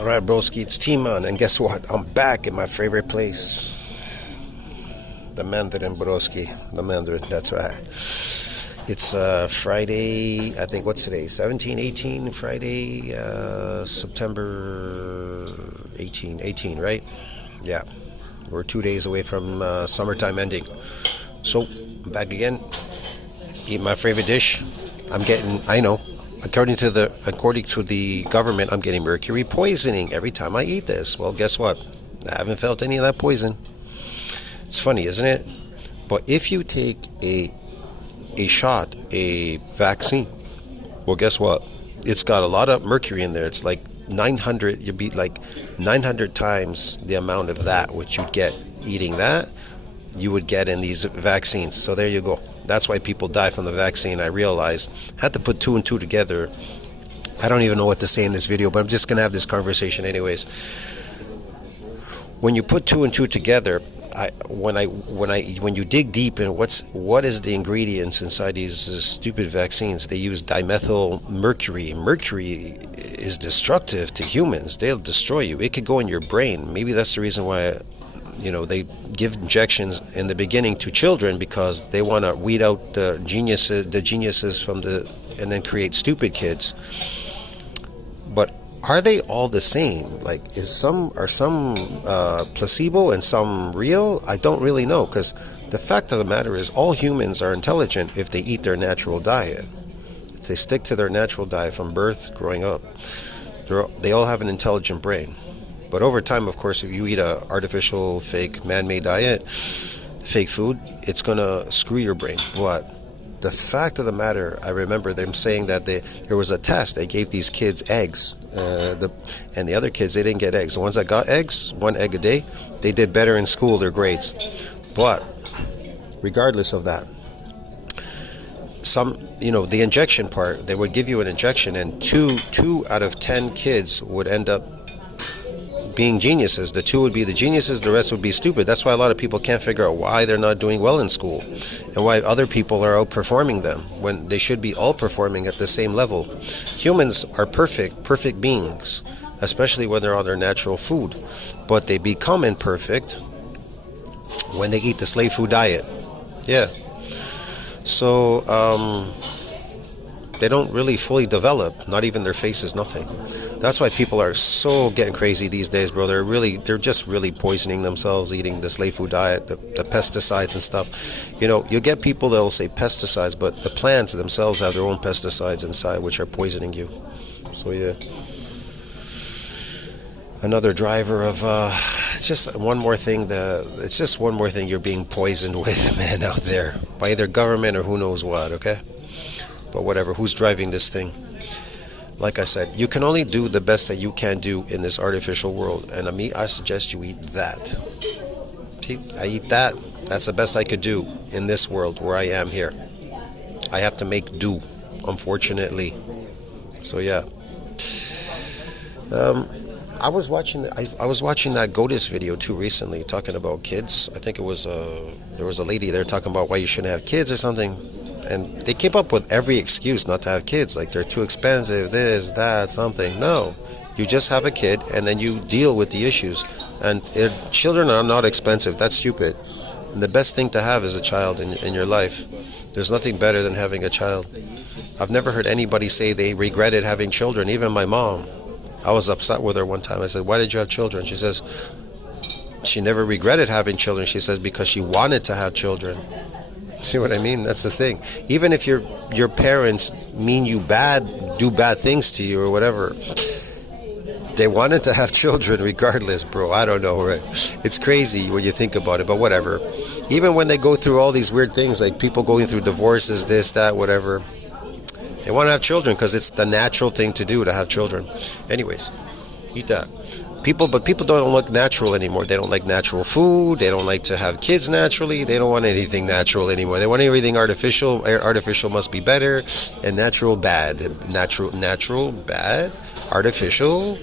Alright, broski, it's T-Man, and guess what? I'm back in my favorite place. The Mandarin, broski. The Mandarin, that's right. It's Friday, I think, what's today? 17, 18, Friday, September 18, right? Yeah. We're 2 days away from summertime ending. So, I'm back again. Eat my favorite dish. I know. According to the government, I'm getting mercury poisoning every time I eat this. Well, guess what? I haven't felt any of that poison. It's funny, isn't it? But if you take a vaccine, well, guess what? It's got a lot of mercury in there. It's like 900. You'd be like 900 times the amount of that which you'd get eating that you would get in these vaccines. So there you go. That's why people die from the vaccine. I realized. Had to put two and two together. I don't even know what to say in this video, but I'm just gonna have this conversation anyways. When you put two and two together, when you dig deep in what is the ingredients inside these stupid vaccines, they use dimethyl mercury. Mercury is destructive to humans. They'll destroy you. It could go in your brain. Maybe that's the reason why they give injections in the beginning to children, because they want to weed out the geniuses and then create stupid kids. But are they all the same? Like, are some placebo and some real? I don't really know, because the fact of the matter is all humans are intelligent if they eat their natural diet. If they stick to their natural diet from birth, growing up, they all have an intelligent brain. But over time, of course, if you eat a artificial, fake, man-made diet, fake food, it's going to screw your brain. But the fact of the matter, I remember them saying that there was a test. They gave these kids eggs, and the other kids, they didn't get eggs. The ones that got eggs, 1 egg a day, they did better in school, their grades. But regardless of that, the injection part, they would give you an injection, and two out of 10 kids would end up being geniuses. The 2 would be the geniuses, the rest would be stupid. That's why a lot of people can't figure out why they're not doing well in school and why other people are outperforming them when they should be all performing at the same level. Humans are perfect beings, especially when they're on their natural food, but they become imperfect when they eat the slave food diet. Yeah. So they don't really fully develop, not even their faces, nothing. That's why people are so getting crazy these days, bro. They're just really poisoning themselves, eating the slave food diet, the pesticides and stuff. You get people that will say pesticides, but the plants themselves have their own pesticides inside, which are poisoning you. So yeah. Another driver of it's just one more thing you're being poisoned with, man, out there, by either government or who knows what, okay? But whatever, who's driving this thing? Like I said, you can only do the best that you can do in this artificial world. And I suggest you eat that. See, I eat that. That's the best I could do in this world where I am here. I have to make do, unfortunately. So yeah. I was watching that Godis video too recently, talking about kids. I think it was there was a lady there talking about why you shouldn't have kids or something. And they came up with every excuse not to have kids, like they're too expensive, this, that, something. No, you just have a kid and then you deal with the issues. And children are not expensive. That's stupid. And the best thing to have is a child in your life. There's nothing better than having a child. I've never heard anybody say they regretted having children, even my mom. I was upset with her one time. I said, "Why did you have children?" She says she never regretted having children. She says because she wanted to have children. See what I mean? That's the thing. Even if your parents mean you bad, do bad things to you or whatever, they wanted to have children regardless, bro. I don't know, right? It's crazy when you think about it, but whatever. Even when they go through all these weird things, like people going through divorces, this, that, whatever, they want to have children because it's the natural thing to do, to have children. Anyways, eat that. But people don't look natural anymore. They don't like natural food. They don't like to have kids naturally. They don't want anything natural anymore. They want everything artificial. Artificial must be better, and natural bad. Natural bad. Artificial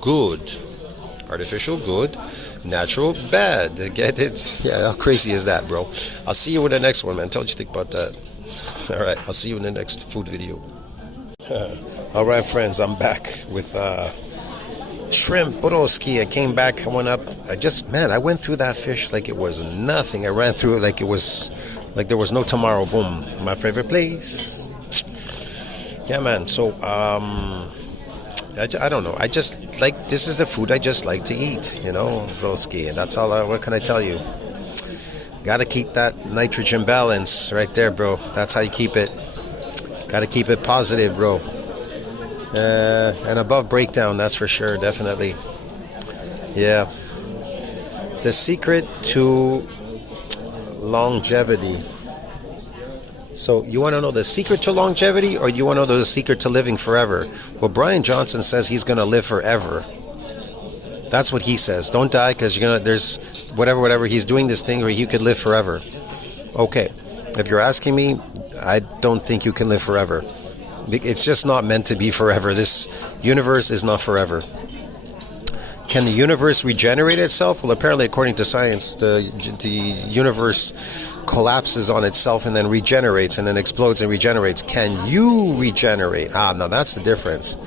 good. Artificial good. Natural bad. Get it? Yeah, how crazy is that, bro? I'll see you in the next one, man. Tell what you think about that. All right, I'll see you in the next food video. All right, friends, I'm back with shrimp broski. I came back, I went up. I went through that fish like it was nothing. I ran through it like it was, like there was no tomorrow. Boom. My favorite place. Yeah, man. So, I don't know. I just like, this is the food I just like to eat, broski. And that's all, what can I tell you? Gotta keep that nitrogen balance right there, bro. That's how you keep it. Gotta keep it positive, bro. And above breakdown, that's for sure, definitely. Yeah. The secret to longevity. So you want to know the secret to longevity, or you want to know the secret to living forever? Well, Brian Johnson says he's going to live forever. That's what he says. Don't die, because there's whatever. He's doing this thing where you could live forever. Okay. If you're asking me, I don't think you can live forever. It's just not meant to be forever. This universe is not forever. Can the universe regenerate itself? Well, apparently, according to science, the universe collapses on itself and then regenerates and then explodes and regenerates. Can you regenerate? Now that's the difference.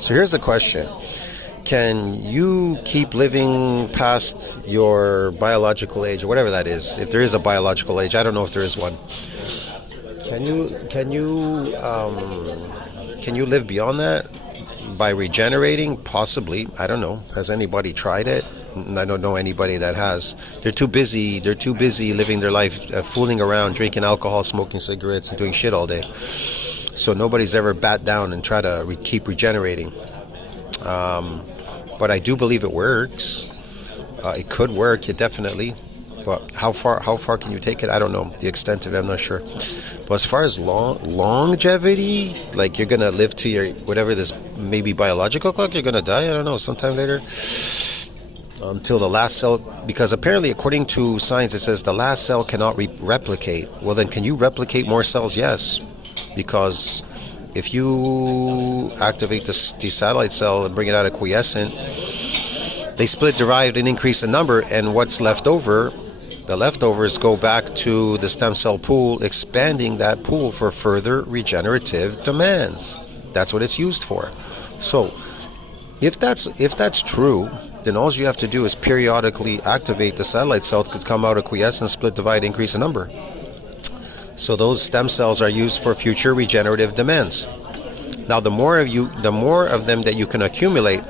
So here's the question. Can you keep living past your biological age, or whatever that is? If there is a biological age, I don't know if there is one. Can you live beyond that by regenerating? Possibly. I don't know. Has anybody tried it? I don't know anybody that has. They're too busy living their life, fooling around, drinking alcohol, smoking cigarettes, and doing shit all day. So nobody's ever bat down and try to keep regenerating. But I do believe it works. It could work, definitely. But how far can you take it? I don't know. The extent of it, I'm not sure. But as far as longevity, like you're going to live to your, whatever this maybe biological clock, you're going to die, I don't know, sometime later. Until the last cell, because apparently according to science it says the last cell cannot replicate. Well, then can you replicate more cells? Yes. Because if you activate the satellite cell and bring it out of quiescent, they split, divide, and increase the number, and what's left over, the leftovers go back to the stem cell pool, expanding that pool for further regenerative demands. That's what it's used for. So, if that's true, then all you have to do is periodically activate the satellite cell to come out of quiescence, split, divide, increase in number. So those stem cells are used for future regenerative demands. Now, the more of them that you can accumulate,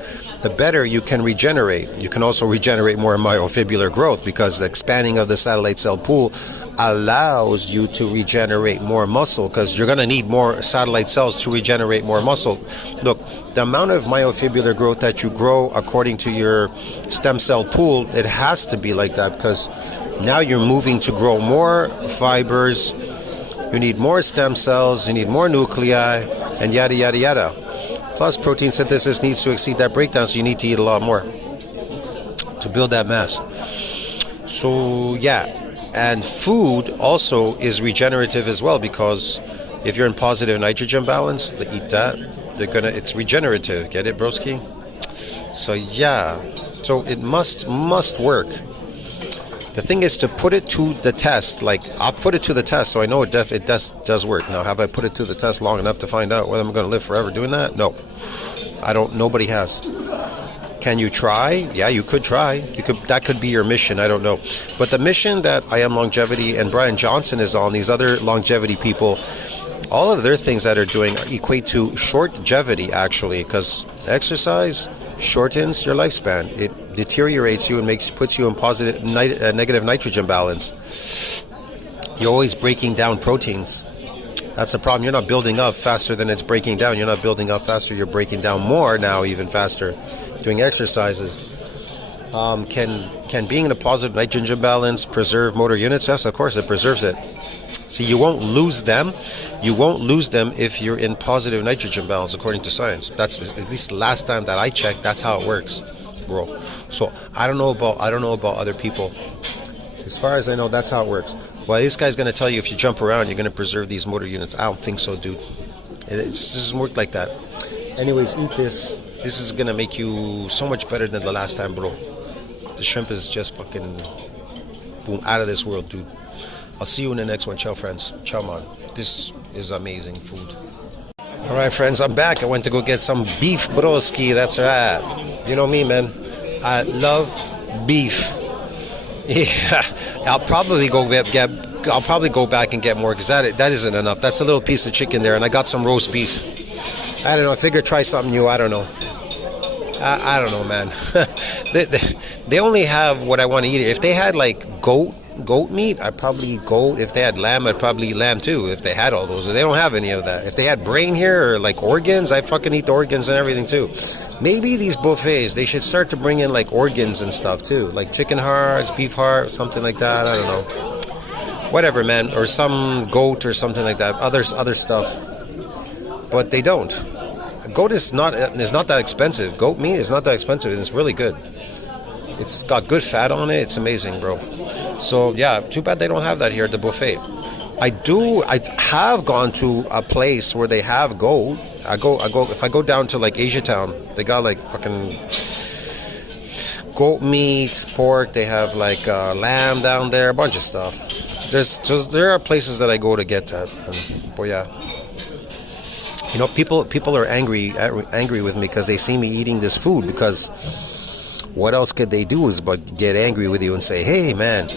the better you can regenerate. You can also regenerate more myofibrillar growth, because the expanding of the satellite cell pool allows you to regenerate more muscle, because you're going to need more satellite cells to regenerate more muscle. Look, the amount of myofibrillar growth that you grow according to your stem cell pool, it has to be like that, because now you're moving to grow more fibers. You need more stem cells, you need more nuclei, and yada, yada, yada. Plus, protein synthesis needs to exceed that breakdown, so you need to eat a lot more to build that mass. So, yeah. And food also is regenerative as well, because if you're in positive nitrogen balance, eat that. It's regenerative. Get it, broski? So, yeah. So, it must work. The thing is to put it to the test. Like, I'll put it to the test, so I know it does work. Now, have I put it to the test long enough to find out whether I'm going to live forever doing that? No. Nobody has. Can you try? Yeah, you could try. That could be your mission. I don't know. But the mission that I Am Longevity and Brian Johnson is on, these other longevity people, all of their things that are doing equate to shortgevity, actually, because exercise shortens your lifespan. It deteriorates you and puts you in negative nitrogen balance. You're always breaking down proteins. That's the problem. You're not building up faster than it's breaking down. You're not building up faster. You're breaking down more now, even faster, doing exercises. Can being in a positive nitrogen balance preserve motor units? Yes, of course, it preserves it. See, you won't lose them. You won't lose them if you're in positive nitrogen balance, according to science. That's at least last time that I checked. That's how it works, bro. So I don't know about other people. As far as I know, that's how it works. Well, this guy's going to tell you if you jump around, you're going to preserve these motor units. I don't think so, dude. It doesn't work like that. Anyways, eat this. This is going to make you so much better than the last time, bro. The shrimp is just fucking boom, out of this world, dude. I'll see you in the next one. Ciao, friends. Ciao, man. This is amazing food. All right, friends, I'm back. I went to go get some beef broski. That's right. You know me, man. I love beef. Yeah, I'll probably go get. I'll probably go back and get more because that isn't enough. That's a little piece of chicken there, and I got some roast beef. I don't know. I figured try something new. I don't know. I don't know, man. they only have what I want to eat. If they had like goat meat, I'd probably eat goat. If they had lamb, I'd probably eat lamb too. If they had all those, they don't have any of that. If they had brain here or like organs, I fucking eat the organs and everything too. Maybe these buffets, they should start to bring in like organs and stuff too, like chicken hearts, beef heart, something like that. I don't know. Whatever, man, or some goat or something like that. Other stuff, but they don't. Goat is not that expensive. Goat meat is not that expensive, and it's really good. It's got good fat on it. It's amazing, bro. So yeah, too bad they don't have that here at the buffet. I have gone to a place where they have goat. If I go down to like Asia Town, they got like fucking goat meat, pork. They have like lamb down there, a bunch of stuff. There are places that I go to get that. But yeah, you know, people are angry with me because they see me eating this food. Because what else could they do is but get angry with you and say, hey man,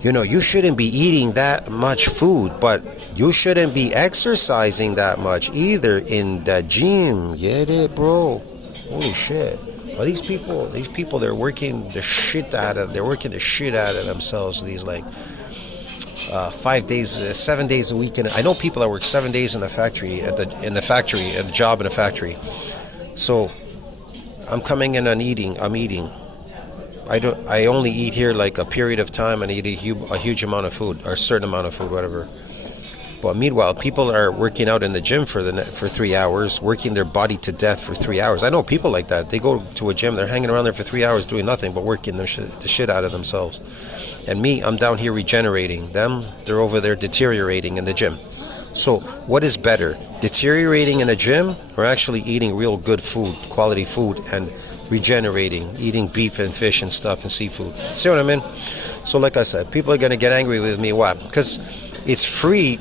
you know, you shouldn't be eating that much food, but you shouldn't be exercising that much either in the gym. Get it, bro? Holy shit. Well, these people, they're working the shit out of themselves. These like 5 days, 7 days a week. And I know people that work 7 days in the factory, at a job in a factory. So I'm coming in and eating. I'm eating. I only eat here like a period of time and eat a huge amount of food, or a certain amount of food, whatever. But meanwhile, people are working out in the gym for 3 hours, working their body to death for 3 hours. I know people like that. They go to a gym, they're hanging around there for 3 hours doing nothing but working the shit out of themselves. And me, I'm down here regenerating. Them, they're over there deteriorating in the gym. So what is better, deteriorating in a gym or actually eating real good food, quality food, and regenerating, eating beef and fish and stuff and seafood? See what I mean? So like I said, people are going to get angry with me. Why? Because it's free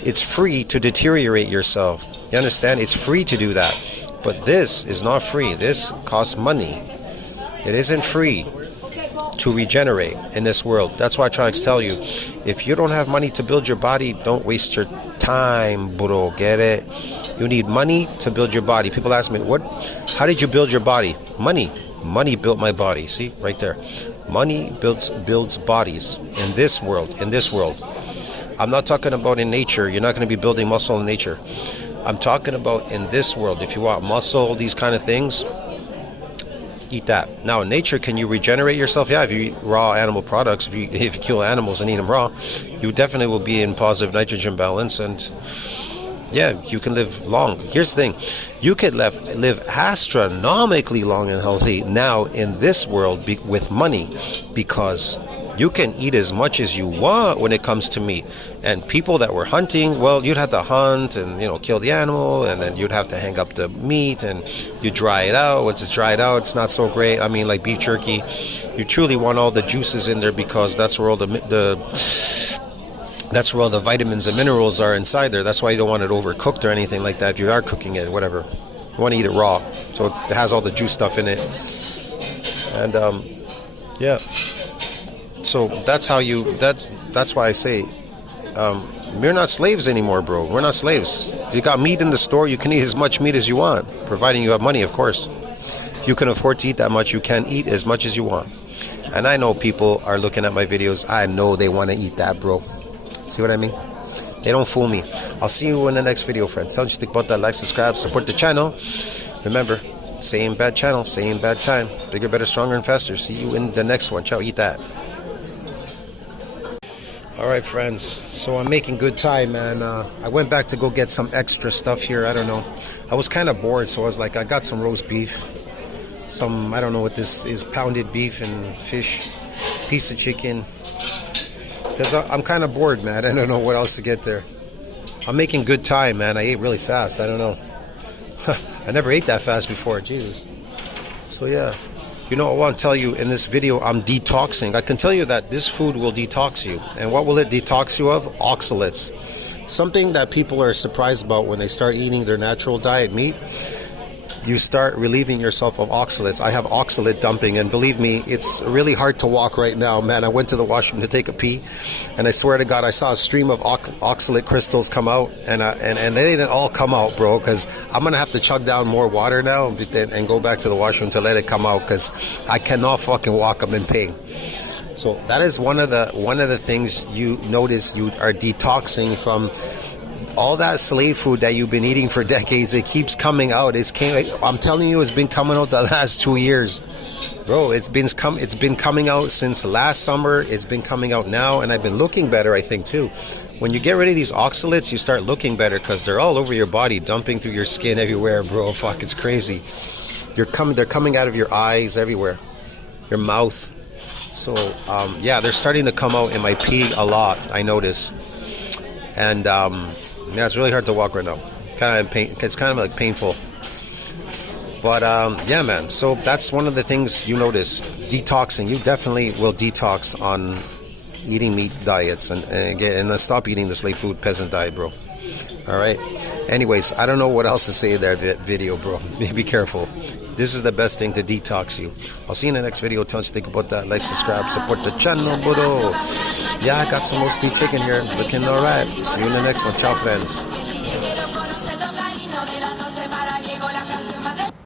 to deteriorate yourself. You understand? It's free to do that. But this is not free. This costs money. It isn't free to regenerate in this world. That's why I try to tell you, if you don't have money to build your body, don't waste your time, bro. Get it? You need money to build your body. People ask me, how did you build your body? Money built my body. See, right there. Money builds bodies in this world. I'm not talking about in nature. You're not going to be building muscle in nature. I'm talking about in this world. If you want muscle, these kind of things, eat that. Now in nature, can you regenerate yourself? Yeah, if you eat raw animal products, if you kill animals and eat them raw, you definitely will be in positive nitrogen balance, and yeah, you can live long. Here's the thing, you could live astronomically long and healthy now in this world with money, because you can eat as much as you want when it comes to meat. And people that were hunting, well, you'd have to hunt and, you know, kill the animal, and then you'd have to hang up the meat and you dry it out. Once it's dried out, it's not so great. I mean, like beef jerky, you truly want all the juices in there, because that's where all that's where all the vitamins and minerals are inside there. That's why you don't want it overcooked or anything like that. If you are cooking it, whatever, you want to eat it raw, so it has all the juice stuff in it. And yeah. So that's why I say, we're not slaves anymore, bro. We're not slaves. You got meat in the store, you can eat as much meat as you want, providing you have money, of course. If you can afford to eat that much, you can eat as much as you want. And I know people are looking at my videos. I know they want to eat that, bro. See what I mean? They don't fool me. I'll see you in the next video, friends. Tell you think about that. Like, subscribe, support the channel. Remember, same bad channel, same bad time. Bigger, better, stronger, and faster. See you in the next one. Ciao, eat that. Alright, friends, so I'm making good time, man. I went back to go get some extra stuff here. I don't know, I was kind of bored, so I was like, I got some roast beef, I don't know what this is, pounded beef and fish, piece of chicken, because I'm kind of bored, man. I don't know what else to get there. I'm making good time, man. I ate really fast. I don't know. I never ate that fast before. Jesus. So yeah, you know, I want to tell you in this video, I'm detoxing. I can tell you that this food will detox you. And what will it detox you of? Oxalates. something that people are surprised about when they start eating their natural diet meat. You start relieving yourself of oxalates. I have oxalate dumping, and believe me, it's really hard to walk right now, man. I went to the washroom to take a pee, and I swear to God, I saw a stream of oxalate crystals come out, and they didn't all come out, bro, because I'm gonna have to chug down more water now and go back to the washroom to let it come out, because I cannot fucking walk. I'm in pain. So that is one of the things you notice. You are detoxing from all that slave food that you've been eating for decades. It keeps coming out. I'm telling you, it's been coming out the last 2 years, bro. It's been coming out since last summer. It's been coming out now, and I've been looking better, I think, too. When you get rid of these oxalates, you start looking better, because they're all over your body, dumping through your skin everywhere, bro. Fuck, it's crazy. They're coming out of your eyes, everywhere, your mouth. So yeah, they're starting to come out in my pee a lot, I notice. And yeah, it's really hard to walk right now. It's kind of like painful. But yeah, man. So that's one of the things you notice. Detoxing. You definitely will detox on eating meat diets and stop eating the slave food peasant diet, bro. All right. Anyways, I don't know what else to say in that video, bro. Be careful. This is the best thing to detox you. I'll see you in the next video. Tell us what you think about that. Like, subscribe, support the channel, bro. Yeah, I got some roast beef chicken here. Looking all right. See you in the next one. Ciao, friends.